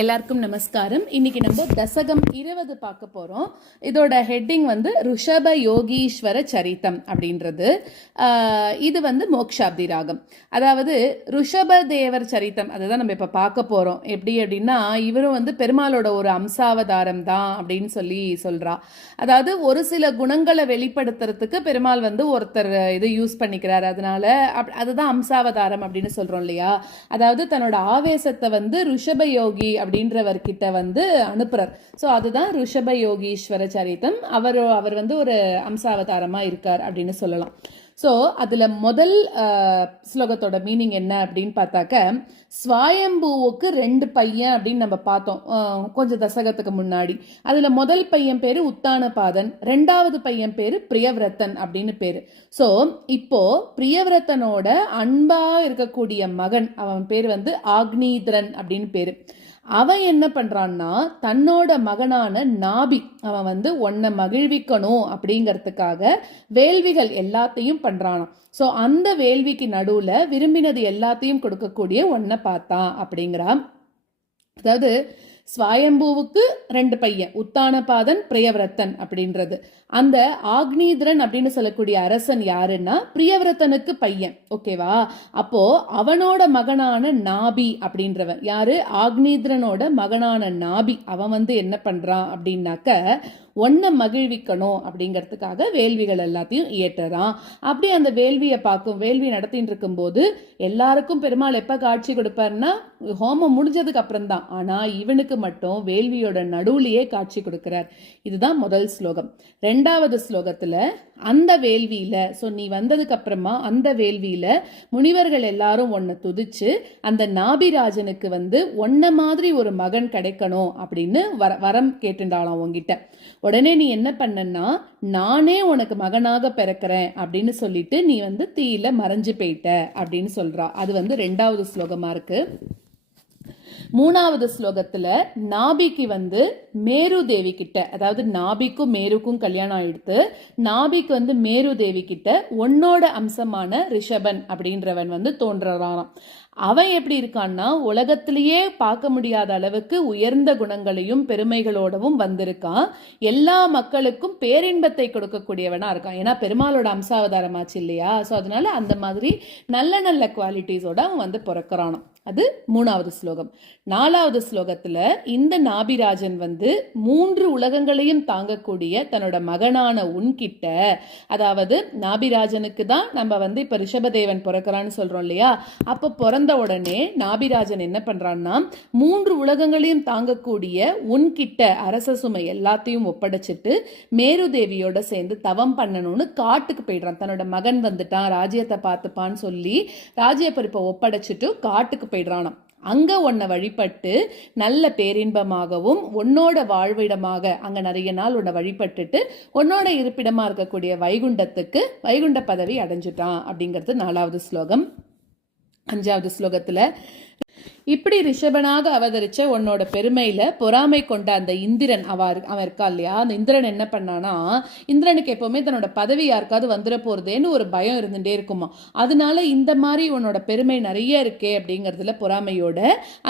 எல்லாருக்கும் நமஸ்காரம். இன்னைக்கு நம்ம தசகம் 20 பார்க்க போறோம். இதோட ஹெட்டிங் வந்து ருஷப யோகீஸ்வர சரித்தம் அப்படின்றது. இது வந்து மோக்ஷாப்தி ராகம். அதாவது ருஷப தேவர் சரித்தம் அதுதான் நம்ம இப்ப பார்க்க போறோம். எப்படி அப்படின்னா, இவரும் வந்து பெருமாளோட ஒரு அம்சாவதாரம் தான் அப்படின்னு சொல்றா. அதாவது ஒரு சில குணங்களை வெளிப்படுத்துறதுக்கு பெருமாள் வந்து ஒருத்தர் இது யூஸ் பண்ணிக்கிறார். அதனால அதுதான் அம்சாவதாரம் அப்படின்னு சொல்றோம் இல்லையா. அதாவது தன்னோட ஆவேசத்தை வந்து ருஷப யோகி அப்படின்றவர்கிட்ட வந்து அனுப்புறார். ஸோ அதுதான் ருஷப யோகீஸ்வர சரித்தம். அவர் வந்து ஒரு அம்சாவதாரமா இருக்கார் அப்படின்னு சொல்லலாம். ஸோ அதுல முதல் ஸ்லோகத்தோட மீனிங் என்ன அப்படின்னு பார்த்தாக்க, ஸ்வயம்பூவுக்கு 2 பையன் அப்படின்னு நம்ம பார்த்தோம் கொஞ்சம் தசகத்துக்கு முன்னாடி. அதுல முதல் பையன் பேரு உத்தானபாதன், 2வது பையன் பேரு பிரியவிரத்தன் அப்படின்னு பேரு. ஸோ இப்போ பிரியவிரத்தனோட அன்பா இருக்கக்கூடிய மகன், அவன் பேர் வந்து ஆக்னீத்ரன் அப்படின்னு பேரு. அவன் என்ன பண்றான்னா, தன்னோட மகனான நாபி, அவன் வந்து உன்னை மகிழ்விக்கணும் அப்படிங்கறதுக்காக வேள்விகள் எல்லாத்தையும் பண்றானாம். சோ அந்த வேள்விக்கு நடுவுல விரும்பினது எல்லாத்தையும் கொடுக்கக்கூடிய ஒன்ன பார்த்தான் அப்படிங்கிறான். அதாவது ஸ்வயம்பூவுக்கு 2 பையன், உத்தானபாதன், பிரியவிரத்தன் அப்படின்றது. அந்த ஆக்னீத்ரன் அப்படின்னு சொல்லக்கூடிய அரசன் யாருன்னா பிரியவிரத்தனுக்கு பையன். ஓகேவா? அப்போ அவனோட மகனான நாபி அப்படின்றவன் யாரு? ஆக்னீத்ரனோட மகனான நாபி. அவன் வந்து என்ன பண்றான் அப்படின்னாக்க, ஒன்ன மகிழ்விக்கணும் அப்படிங்கிறதுக்காக வேள்விகள் எல்லாத்தையும் இயற்றுறான். அப்படி அந்த வேள்வி நடத்திட்டு இருக்கும் போது எல்லாருக்கும் பெருமாள் எப்ப காட்சி கொடுப்பாருன்னா ஹோமம் முடிஞ்சதுக்கு அப்புறம் தான். ஆனா இவனுக்கு மட்டும் வேள்வியோட நடுவுலயே காட்சி கொடுக்கிறார். இதுதான் முதல் ஸ்லோகம். 2வது ஸ்லோகத்துல அந்த வேள்வியில, சோ நீ வந்ததுக்கு அப்புறமா அந்த வேள்வியில முனிவர்கள் எல்லாரும் ஒன்ன துதிச்சு அந்த நாபிராஜனுக்கு வந்து ஒன்ன மாதிரி ஒரு மகன் கிடைக்கணும் அப்படின்னு வரம் கேட்டுண்டாளாம் உங்ககிட்ட. உடனே நீ என்ன பண்ணனா, நானே உனக்கு மகனாக பிறக்கிறேன் அப்படின்னு சொல்லிட்டு நீ வந்து தீயில மறைஞ்சு போயிட்ட அப்படின்னு சொல்றா. அது வந்து 2வது ஸ்லோகமா இருக்கு. 3வது ஸ்லோகத்துல நாபிக்கு வந்து மேரு தேவி கிட்ட, அதாவது நாபிக்கும் மேருக்கும் கல்யாணம் ஆயிடுத்து. நாபிக்கு வந்து மேரு தேவி கிட்ட உன்னோட அம்சமான ரிஷபன் அப்படின்றவன் வந்து தோன்றாராம். அவன் எப்படி இருக்கான்னா, உலகத்திலேயே பார்க்க முடியாத அளவுக்கு உயர்ந்த குணங்களையும் பெருமைகளோடவும் வந்திருக்கான். எல்லா மக்களுக்கும் பேரின்பத்தை கொடுக்கக்கூடியவனா இருக்கான். ஏன்னா பெருமாளோட அம்சாவதாரமாச்சு இல்லையா. ஸோ அதனால அந்த மாதிரி நல்ல நல்ல குவாலிட்டிஸோட அவன் வந்து பிறக்கிறானாம். அது 3வது ஸ்லோகம். 4வது ஸ்லோகத்துல இந்த நாபிராஜன் வந்து 3 உலகங்களையும் தாங்கக்கூடிய தன்னோட மகனான உன்கிட்ட, அதாவது நாபிராஜனுக்கு தான் நம்ம வந்து இப்ப ரிஷபதேவன் பிறக்கிறான்னு சொல்றோம் இல்லையா. அப்ப பிறந்த உடனே நாபிராஜன் என்ன பண்றான்னா, 3 உலகங்களையும் தாங்கக்கூடிய உன்கிட்ட அரச சுமை எல்லாத்தையும் ஒப்படைச்சிட்டு மேரு தேவியோட சேர்ந்து தவம் பண்ணணும்னு காட்டுக்கு போயிடுறான். தன்னோட மகன் வந்துட்டான், ராஜ்யத்தை பார்த்துப்பான்னு சொல்லி ராஜ்ய பொறுப்பை ஒப்படைச்சிட்டு காட்டுக்கு போயிடுறானாம். அங்க உன்னை வழிபட்டு நல்ல பேரின்பமாகவும் உன்னோட வாழ்விடமாக அங்க நிறைய நாள் உன்னை வழிபட்டுட்டு உன்னோட இருப்பிடமா இருக்கக்கூடிய வைகுண்ட பதவி அடைஞ்சுட்டான் அப்படிங்கிறது 4வது ஸ்லோகம். 5வது ஸ்லோகத்துல, இப்படி ரிஷபனாக அவதரிச்ச உன்னோட பெருமையில பொறாமை கொண்ட அந்த இந்திரன் அவன் இருக்கா இல்லையா. அந்த இந்திரன் என்ன பண்ணானா, இந்திரனுக்கு எப்பவுமே தன்னோட பதவி யாருக்காவது வந்துட போறதேன்னு ஒரு பயம் இருந்துட்டே இருக்குமா. அதனால இந்த மாதிரி உன்னோட பெருமை நிறைய இருக்கே அப்படிங்கறதுல பொறாமையோட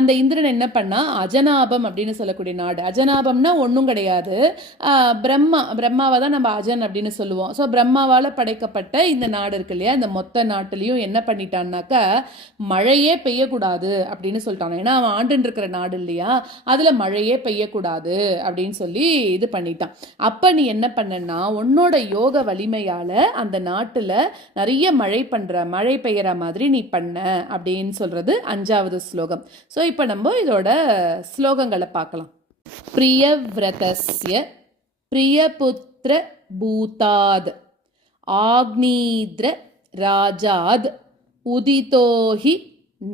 அந்த இந்திரன் என்ன பண்ணா, அஜனாபம் அப்படின்னு சொல்லக்கூடிய நாடு, அஜனாபம்னா ஒன்னும் கிடையாது, பிரம்மாவை தான் நம்ம அஜன் அப்படின்னு சொல்லுவோம். ஸோ பிரம்மாவால படைக்கப்பட்ட இந்த நாடு இருக்கு இல்லையா, இந்த மொத்த நாட்டிலையும் என்ன பண்ணிட்டான்னாக்கா, மழையே பெய்யக்கூடாது அப்படின்னு சொல்லிட்டான். ஏன்னா அவன் ஆண்டு இருக்கிற நாடு இல்லையா, அதுல மழையே பெய்யக்கூடாது அப்படின்னு சொல்லி இது பண்ணிட்டான். அப்ப நீ என்ன பண்ணனா, உன்னோட யோக வலிமையால அந்த நாட்டுல நிறைய மழை பெய்யற மாதிரி நீ பண்ண அப்படின்னு சொல்றது 5வது ஸ்லோகம். சோ இப்ப நம்ம இதோட ஸ்லோகங்களை பார்க்கலாம். பிரியவ்ரதஸ்ய பிரியபுத்ர பூதாத் ஆக்னீத்ர ராஜாத் உதிதோஹி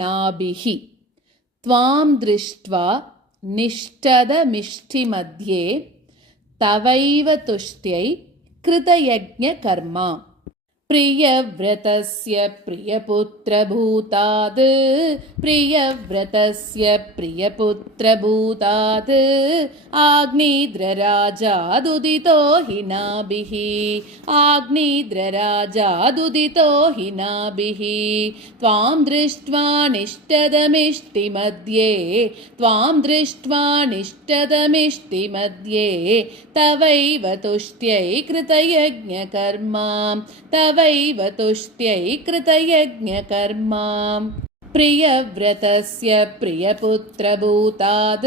நாபிஹி த்வாம் திருஷ்ட்வா நிஷ்டதமிஷ்டி மத்யே தவைவ துஷ்ட்யை கிருதயஜ்ஞ கர்மா प्रियव्रतस्य प्रियपुत्रभूतात् प्रियव्रतस्य प्रियपुत्रभूतात् आग्नेयद्रराजादुदितो हिनाभिः आग्नेयद्रराजादुदितो हिनाभिः त्वां दृष्ट्वा निष्टदमिष्टिमध्ये त्वां दृष्ट्वा निष्टदमिष्टिमध्ये तवैव तुष्ट्यै कृतयज्ञकर्मा तवैव तुष्ट्यै कृतयज्ञकर्मा प्रियव्रतस्य प्रियपुत्रभूतात्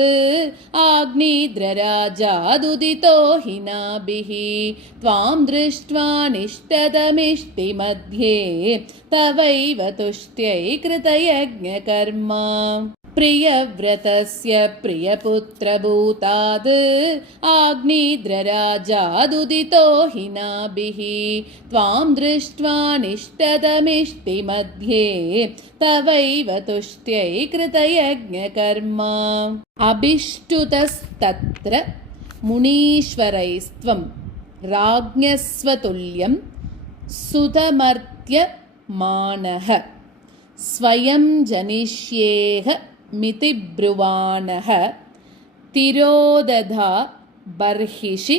आग्नेयद्रराजादुदितो हिनाभिः त्वां दृष्ट्वा निष्टदमिष्टिमध्ये तवैव तुष्ट्यै कृतयज्ञकर्मा प्रियव्रतस्य प्रियपुत्रभूतात् आग्नेयद्रराजादुदितो हिनाभिः त्वां दृष्ट्वा निष्टदमिष्टिमध्ये तवैव तुष्ट्यै कृतयज्ञकर्मा अभिष्टुतस्तत्र मुनीश्वरैस्त्वं राज्ञस्वतुल्यं सुतमर्त्यमानः स्वयं जनिष्येह मिति ब्रुवाणः तिरोदधा बर्हिषि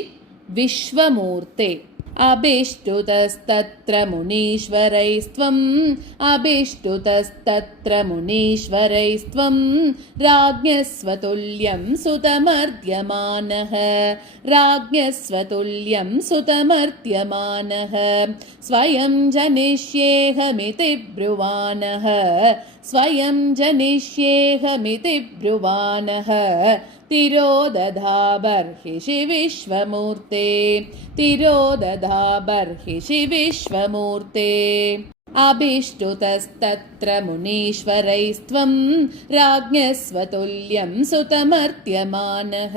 विश्वमूर्ते अभिष्टुतस्तत्र मुनीश्वरैस्त्वम् अभिष्टुतस्तत्र मुनीश्वरैस्त्वं राज्ञस्वतुल्यं सुतमर्त्यमानः राज्ञस्वतुल्यं सुतमर्त्यमानः स्वयं जनिष्येहमिति ब्रुवाणः स्वयं जनिष्येहमिति ब्रुवाणः तिरोदधा बर्हिषि विश्वमूर्ते तिरोदधा बर्हिषि विश्वमूर्ते अभिष्टुतस्तत्र मुनीश्वरैस्त्वं राज्ञस्वतुल्यं सुतमर्त्यमानः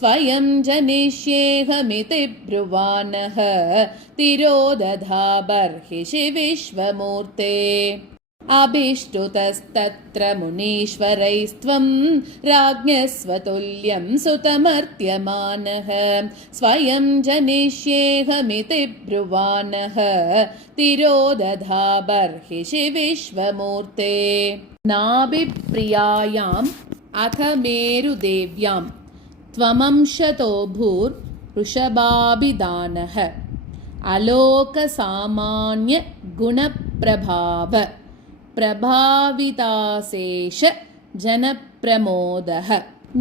स्वयं जनिष्येहमिति ब्रुवाणः तिरोदधा बर्हिषि विश्वमूर्ते अभिष्टुतस्तत्र मुनीश्वरैस्त्वं राज्ञस्वतुल्यं सुतमर्त्यमानः स्वयं जनिष्येहमिति ब्रुवाणः तिरोदधा बर्हिषि विश्वमूर्ते नाभिप्रियायाम् अथ मेरुदेव्यां त्वमंशतो भूर्वृषभाभिधानः अलोकसामान्य गुणप्रभाव प्रभाविताशेष जनप्रमोदः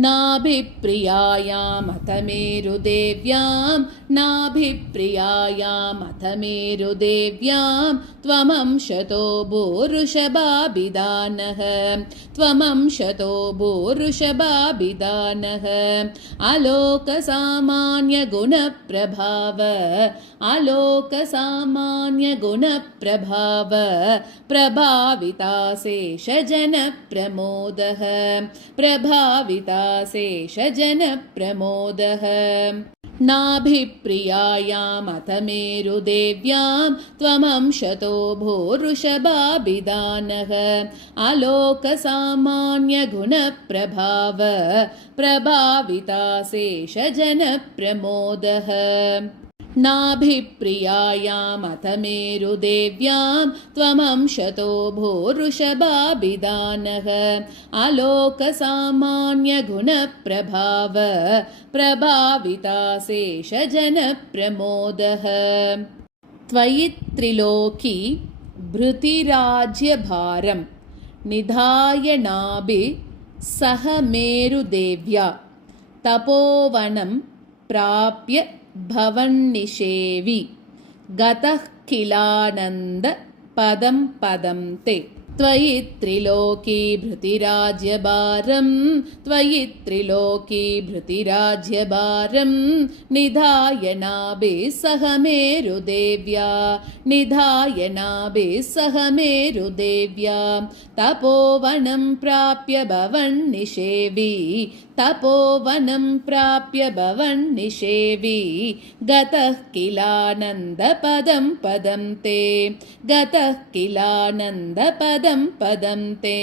नाभिप्रियायामथ मेरुदेव्यां नाभिप्रियायामथ मेरुदेव्यां त्वमंशतो भूर्वृषभाभिधानः त्वमंशतो भूर्वृषभाभिधानः आलोकसामान्यगुणप्रभाव आलोकसामान्यगुणप्रभाव प्रभाविताशेषजनप्रमोदः प्रभाविताशेषजनप्रमोदः नाभिप्रियायामथ मेरुदेव्यां त्वमंशतो भूर्वृषभाभिधानः आलोकसामान्यगुणप्रभाव प्रभाविताशेषजनप्रमोदः नाभिप्रियायामथ मेरुदेव्यां त्वमंशतो भूर्वृषभाभिधानः आलोकसामान्यगुणप्रभाव प्रभाविताशेषजनप्रमोदः त्वयि त्रिलोकी भृतिराज्यभारं निधाय नाभि सह मेरुदेव्या तपोवनं प्राप्य भवन्निषेवि गतः किलानन्द पदं पदं ते त्वयि त्रिलोकी भृतिराज्यभारं त्वयि त्रिलोकी भृतिराज्यभारं निधाय नाभि सह मेरुदेव्या निधाय नाभि सह मेरुदेव्या तपोवनं प्राप्य भवन्निषेवि तपोवनं प्राप्य भवन्निषेवि गतः किलानन्दपदं पदं ते गतः किलानन्दपदं पदं ते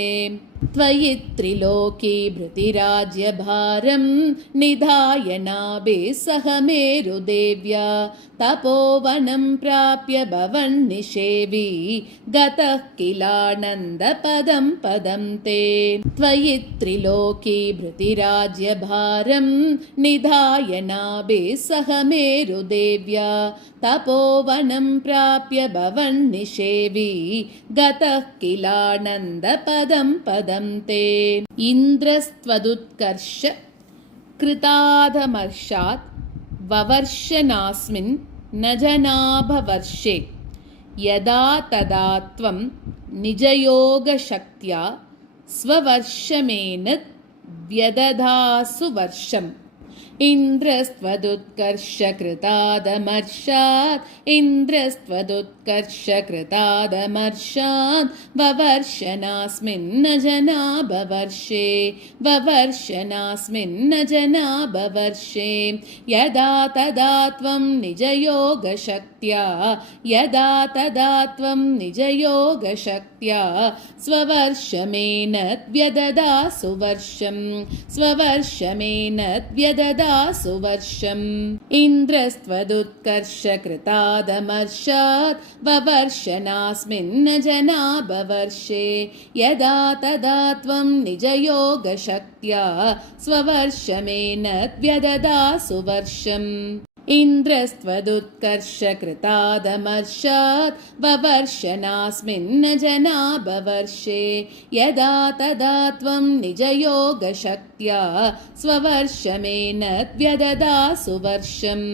त्वयि त्रिलोके भृतिराज्यभारं निधाय नाभे सह मेरुदेव्या तपोवनं प्राप्य भवन्निषेवी गतः किलानन्दपदं पदं ते त्वयि त्रिलोके भृतिराज्यभारं निधाय नाभे सह मेरुदेव्या तपोवनं प्राप्य भवन्निषेवी गतः किलानन्दपदं पदं ते इन्द्रस्त्वदुत्कर्ष कृताधमर्षात् ववर्षनास्मिन् न जनाभवर्षे यदा तदा त्वं निजयोगशक्त्या स्ववर्षमेन व्यदधासु वर्षम् इन्द्रस्त्वदुत्कर्षकृतादमर्षात् इन्द्रस्त्वदुत्कर्षकृतादमर्षात् ववर्षनास्मिन्न जना बवर्षे ववर्षनास्मिन्न जना बवर्षे यदा तदा त्वं निजयोगशक्त्या यदा तदा त्वं निजयोगशक्त्या स्ववर्षमेन व्यदधासु वर्षम् स्ववर्षमेन व्यदधासु वर्षम् इन्द्रस्त्वदुत्कर्षकृतादमर्षात् ववर्षनास्मिन्न जना बवर्षे यदा तदा त्वं निजयोगशक्त्या स्ववर्षमेन व्यदधासु वर्षम् इन्द्रस्त्वदुत्कर्षकृतादमर्षात् ववर्षनास्मिन्न जना बवर्षे यदा तदा त्वं निजयोगशक्त्या स्ववर्षमेन व्यदधासु वर्षम्।